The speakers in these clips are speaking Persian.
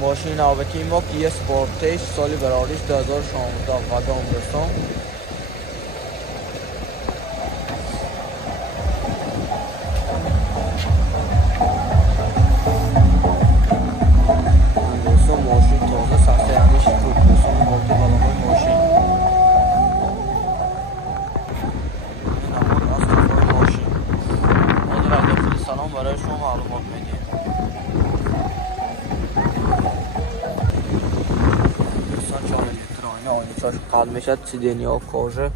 ماشین نوبتی ما کیا سپورتیج سالی براریش 2016 قدم دوستان. دوستان ماشین تازه سخته همیشه خوب دوستان مالتی بالامای ماشین این نمود از کفای ماشین حاضر از داخل سلام برای شما معلومات میدیم. دوستان 4 لیتر آینه آینچاش قلب میشد سیدنی ها کاژه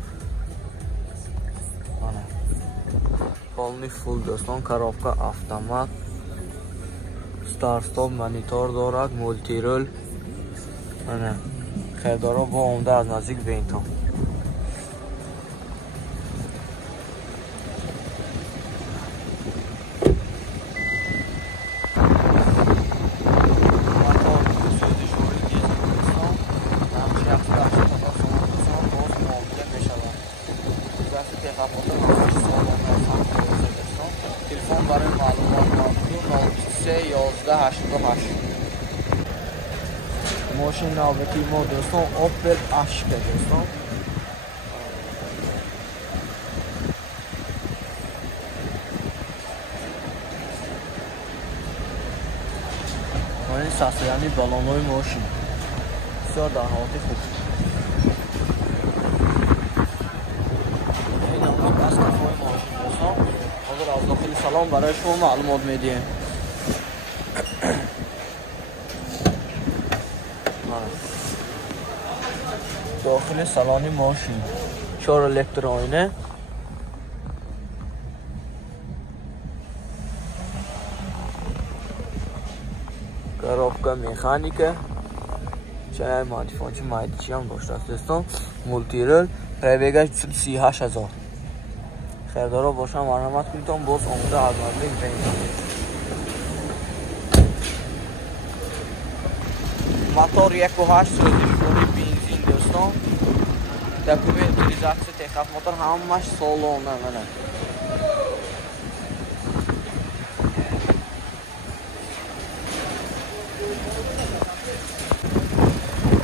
پالمی فول دوستان. коробка автомат старт-стоп монитор دارد مولتی رول خیردارا با عمده از نزدیک بینتون. تلفن برای معلومات 93 11 88. ماشین نوبتی ما دوستان اوپل اشک دوستان. این ساسه یعنی بالانوی ماشین بسیار در حالت خوب. این نمود از کفای ماشین دوستان حاضر از داخل سلام برای شما معلومات میدیم. داخل سالن ماشین 4 لیتر آینه коробка مکانیکه چه مادیفیکاسیون مایدی هم داشته است دوستان. مولتی رول پریبگش 38000. خیردارا باشم مرحمت کنید باز عمده از نزدیک ببینید. موتور 1.8 سوزشوری بنزین دوستان. دکومه اوتوریزاسیون تخفیف موتور همش سالونه منه.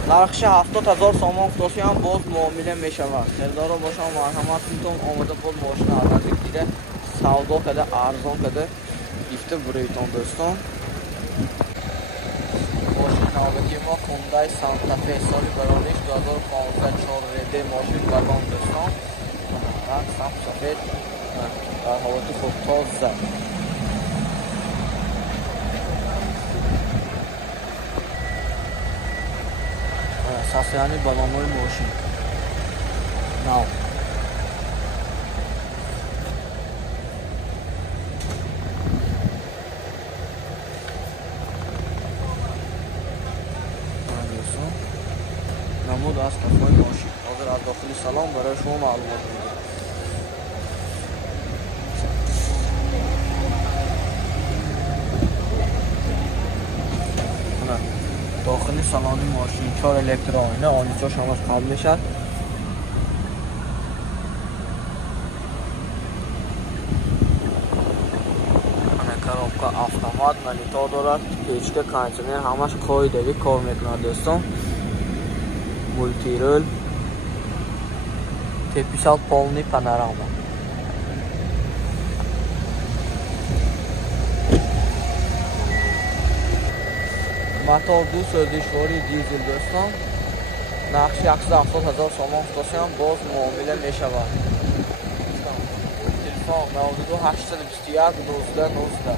نرخش 70000 سامان فروشی هم باز معامله میشود. خیردارا باشم مرحمت کنید آماده بود ماشین از نزدیک دیده سودا کده ارزان کده گیفته برایتون دوستان. ماشین نوبتی ما خوندای سانتا فی سالی برانش 2015 4 رده ماشین وگان دوستان. رنگ سمت سفید در حالت خوب تازه. ساسه یعنی بالانوی ماشین نو نمود از کفای ماشین حاضر از داخل سلام برای شما معلومات میدیم. داخل سالن ماشین 4 لیتر آینه آنیچاش هم از قبل میشد. коробка автомат монитор دارد پیچکه کانتینر همش قاعدگی کار میکنه دوستان. مولتی رول تپیسال полный پانوراما. موتور 2 سوزشوری دیزل دوستان. نقش 170000 سامان فروشی هم باز معامله میشود. تلفن 92 821 19 19.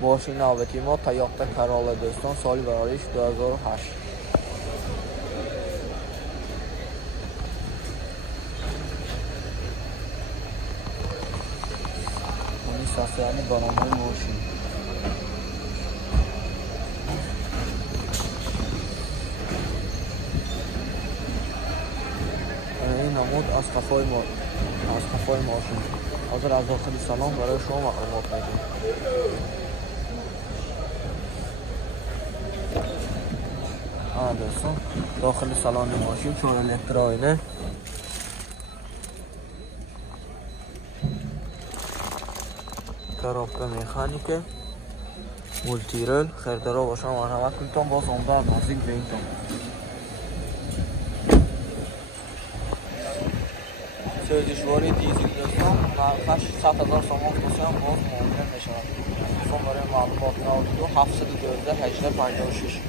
ماشین نوبتی ما تویوتا کرولا دوستان سالی براریش 2008. این ساسه یعنی بالانوی ماشین این نمود از کفای ماشین حاضر از داخل سلام برای شما معلومات میدیم. دوستان داخل سالن ماشین 4 لیتر آینه коробка مکانیکه مولتیرل. خریدارا باشن مرحمت کنید تا باز عمده نزدیک به این تومن. سوزشواری دیزل دوستان نرخش 100,000 تومان باشن باز معامله میشود. تلفن برای معلومات 92 712 1856.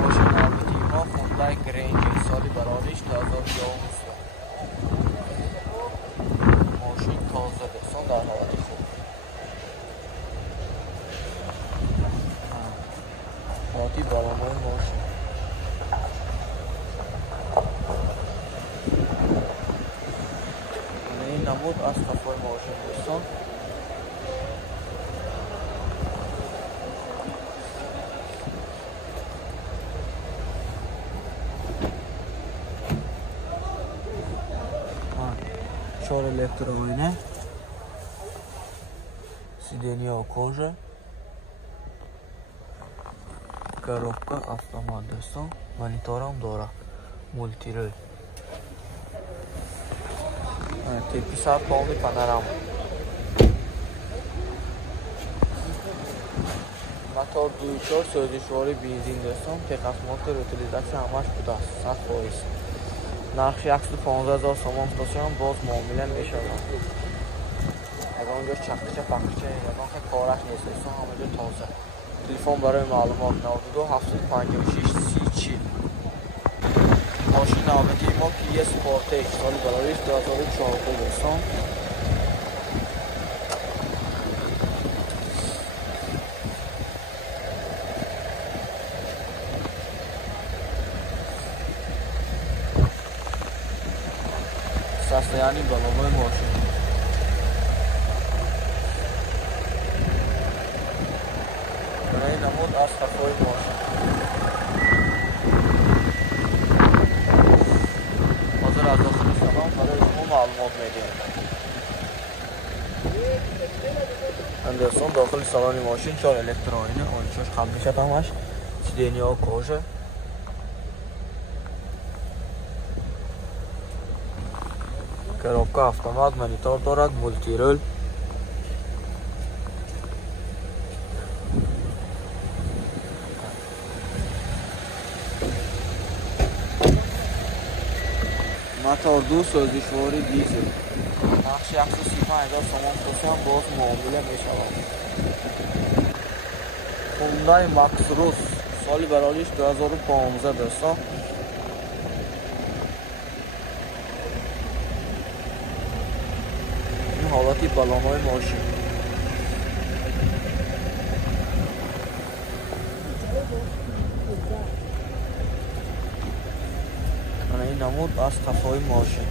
ماشین ناویتی ما خوندای گرینجر سالی برادش 2011. ماشین تازه دوستان در حالت خوب. حالاتی بالامای ماشین این نمود از کفای ماشین دوستان. چهار الکترونیه سیدنیا و کожа коробка автомат دوستان. مانیتور هم داره مولتیرل تیپی سر پاومی پانراما موتور 2.4 سوزشواری بنزین دوستان. تخصصات روتیلیزاسی همش بوده است 100%. نرخ 115,000 تومان باشه باز معامله میشه. اگر اونجا چختشه فقطشه یا که کارش نیست دوستان همه جا تازه. تلفن برای معلومات 92 756 3040. ماشین ناویتی ما کیه سپورتیج سال برایش 2014 دوستان. یعنی بالامای ماشین برای نمود از کفای ماشین. حاضر از داخل سلام برای شما معلومات میدیم. دوستان داخل سالن ماشین 4 الکترونیه آنچوش خمیشت همش سیدنیا و کожа. коробка автомат монитор дорад мультирул. мотор 2 سوزشواری دیزل نقش 135,000 تومان باشه باز معامله میشود. خوندای مکس روس سالی برایش 2015 دوستان. حالاتی بالامای ماشین این نمود از کفای ماشین.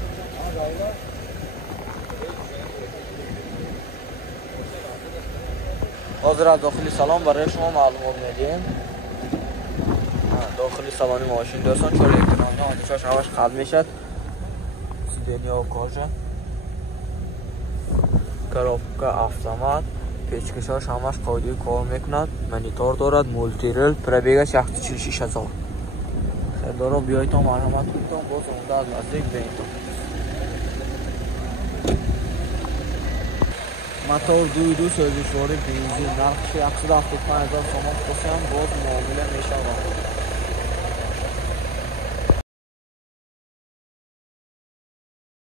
حاضر از داخلی سالن برای شما معلومات میدیم. داخلی سالن ماشین دوستان 4 الکترونیه آتیشاش همش خل میشد سیدنیا و کожа. коробка автомат печкишаш ҳамаш қоидаи кор мекунад. монитор дорад мултирел. пробегаш 146,000. хердоро биёед то марҳамат кунед то боз омада аз наздик беинтон. мотор 2.2 сӯзишвори бензин нархи 175,000 сомон бошам боз муомила мешавад.